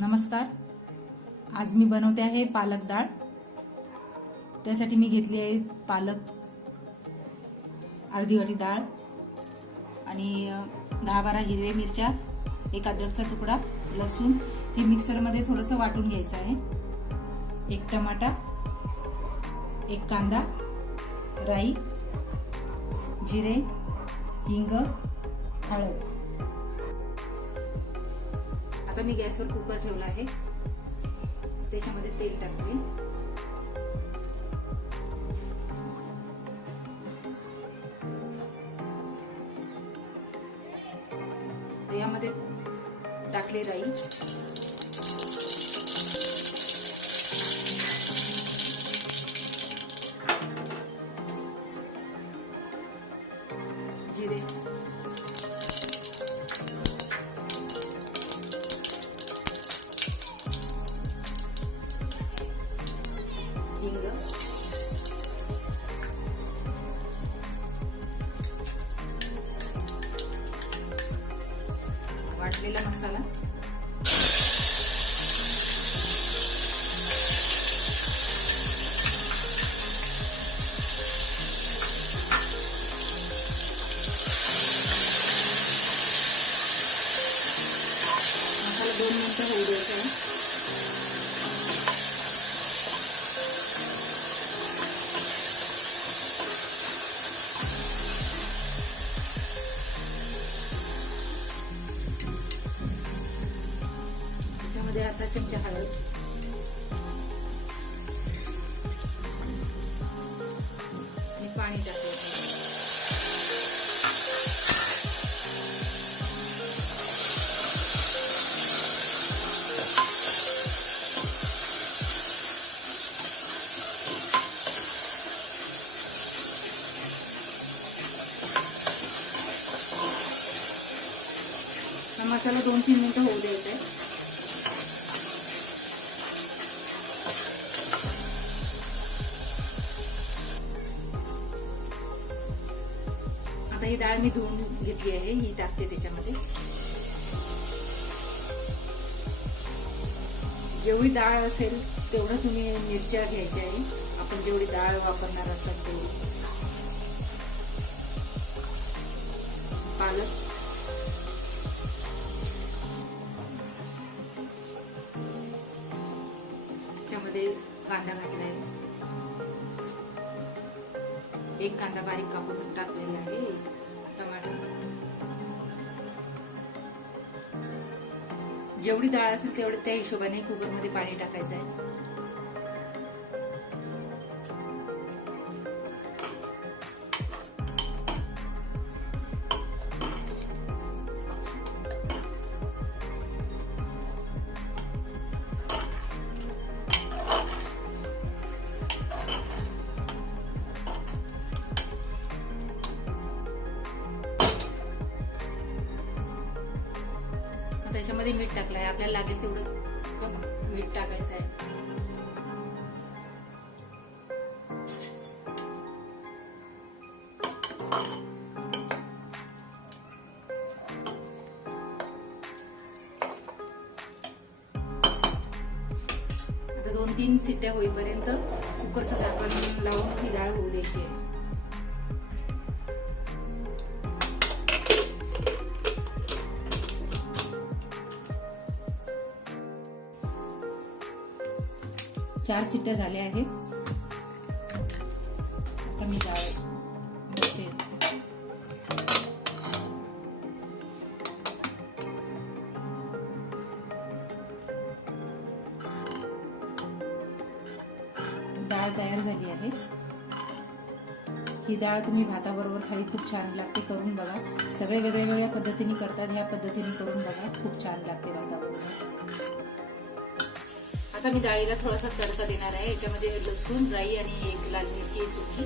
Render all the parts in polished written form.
नमस्कार. आज मी बनवते आहे पालक डाळ. त्यासाठी मी घेतली आहे पालक अर्धी वाटी डाळ आणि 10-12 हिरव्या मिरच्या, एक अद्रकचा तुकडा, लसूण हे मिक्सर मध्ये थोडंसं वाटून घ्यायचं आहे. एक टमाटा, एक कांदा, राई, जिरे, हिंग, हळद. आता मी गॅसवर कुकर ठेवला आहे. त्याच्यामध्ये तेल टाकते. यामध्ये टाकले राई, जिरे, हिंग, वाटलेला मसाला, मसाला 2 मिनिटं होऊ द्यायचा आहे. त्याच्यामध्ये आता चमचा हळद, आणि पाणी टाकायचं. हा मसाला 2-3 मिनिटं होऊ द्यायचा आहे. आता ही डाळ मी धुवून घेतली आहे, ही टाकते त्याच्यामध्ये. जेवढी डाळ असेल तेवढं तुम्ही मिरच्या घ्यायच्या आहे. आपण जेवढी डाळ वापरणार असाल तेवढी. पालक, त्याच्यामध्ये कांदा घातला आहे. एक कांदा बारीक कापून टाकलेला आहे. टमाटर, जेवढी डाळ असेल तेवढे त्या हिशोबाने कुकरमध्ये पाणी टाकायचं आहे. त्याच्यामध्ये मीठ टाकलंय. आपल्याला लागेल तेवढं मीठ टाकायचं आहे. आता 2-3 शिट्ट्या होईपर्यंत कुकरचं झाकण लावून ही डाळ होऊ द्यायची आहे. चार शिट्ट्या झाल्या आहेत. आता मी डाळ बघते. डाळ तयार झाली आहे. ही डाळ तुम्ही भाताबरोबर खाली खूप छान लागते. करून बघा. सगळे वेगळ्या पद्धतीने करतात. ह्या पद्धतीने करून बघा, खूप छान लागते भाताबरोबर. आता मी डाळीला थोडासा तडका देणार आहे. याच्यामध्ये लसूण, राई आणि एक लाल मिरची सुकी.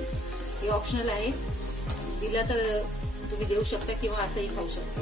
हे ऑप्शनल आहे. दिला तर तुम्ही देऊ शकता किंवा असंही खाऊ शकता.